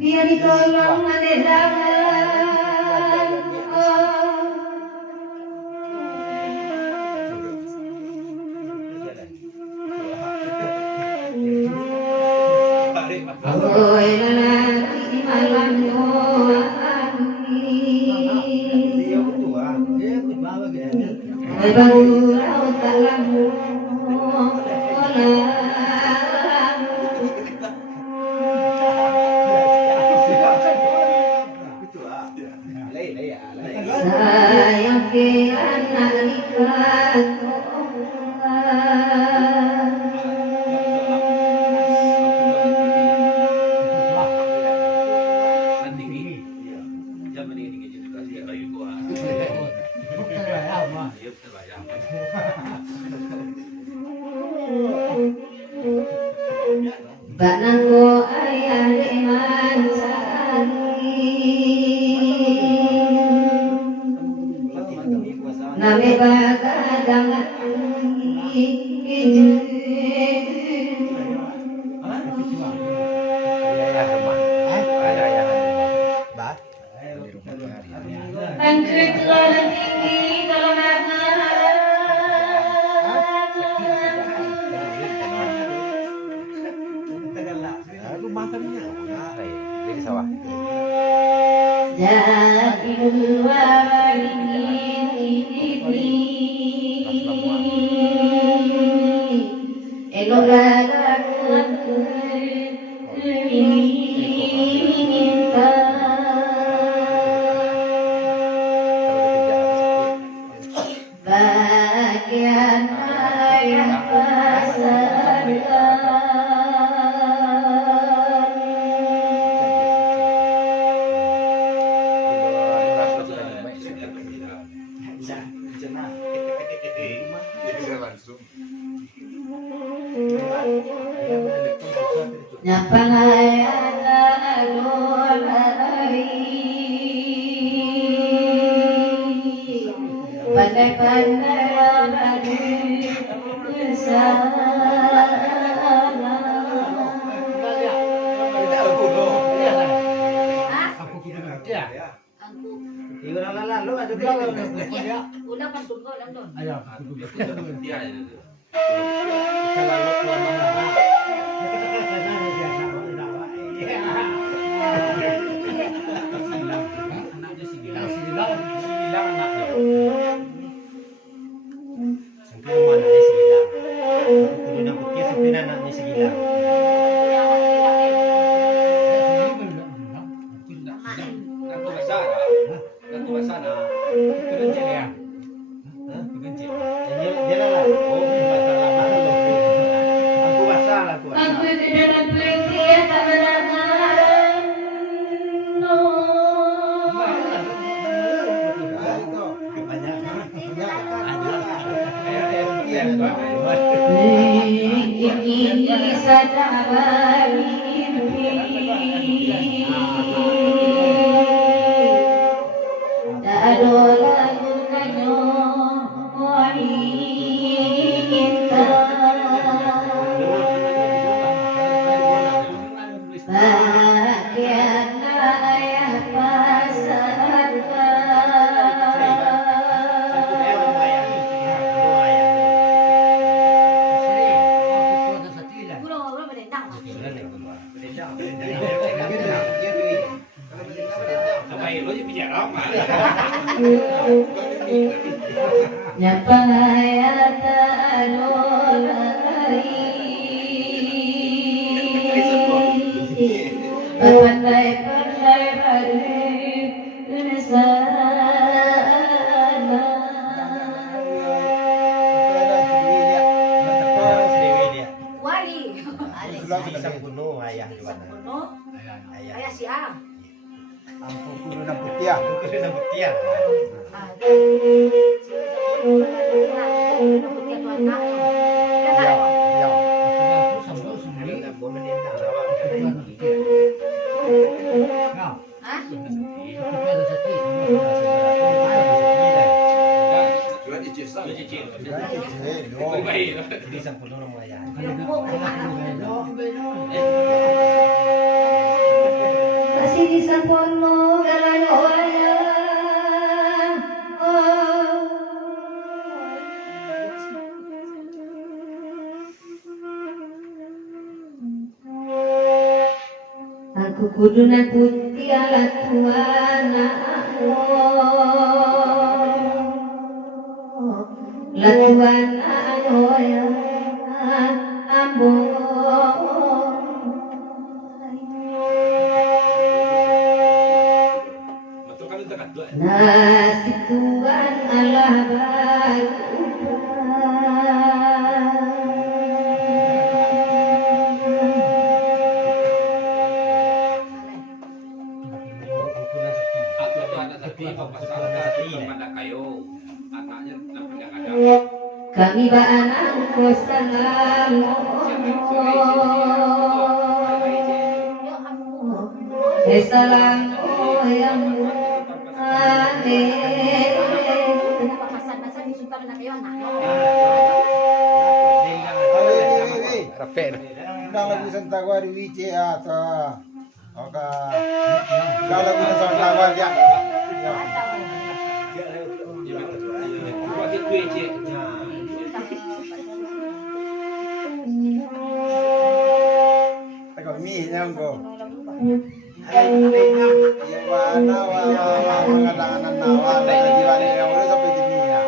Dia ditolong mendedakan. Oi lelaki malam berbaurau tak lamu sayang ke anak nikah Banangku ayah leman name bagadang Jadi sawah. Bagian ayah udah pantun kau lang doon. Ayo. Dia Anaknya si Gilang. Si Gilang anaknya. Sangka mana si Gilang? Kudu na putih sampai anaknya si Gilang. Aku tidak berpikir kebenaran. Ini saja mimpi. Tak ada gunanya wanita. Bahagiana ayah pasarkan. Nyapaya tanolai pandai-pandai bersama. Wali. Isang puno ayah di mana? Ayah si A. Ampun kudu na putih. Kudu na putih. Isang puno ng ayah. Masih di sapono galan waya. Aku kudu nakuti alat tuana. Latuana waya ambo. Nasib Tuhan Allah kami baanan ko sa salam yang Nang lagu Santagwa di WC atau oka nang lagu Santagwa dia. Tengok mi yang ko. Nawa mengadangan nawa lagi diwali yang udah sampai di dunia.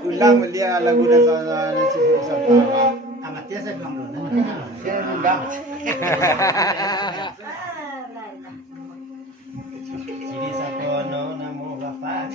Ulang dia lagu dasar si Santagwa. Amatnya saya bilang dulu. Saya undang. Sini sapono namo bapak.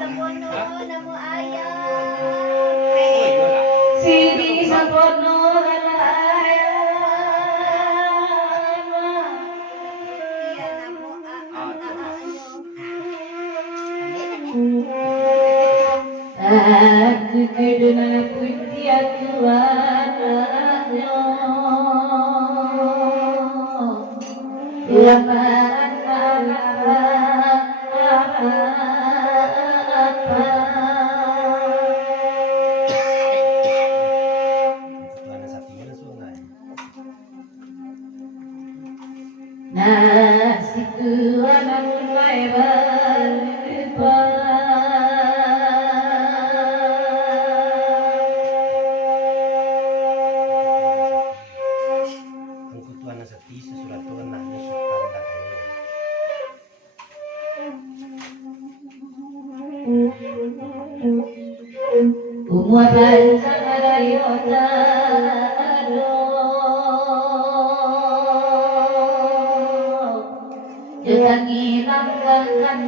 Sapono namo ayah. Sini sapono aku kedua putih tuannya laparan nasi tuan mulai berubah. di sesuatu kan nanya sultan katanya. Umur panjang rayota ado Jangan ngilang kangen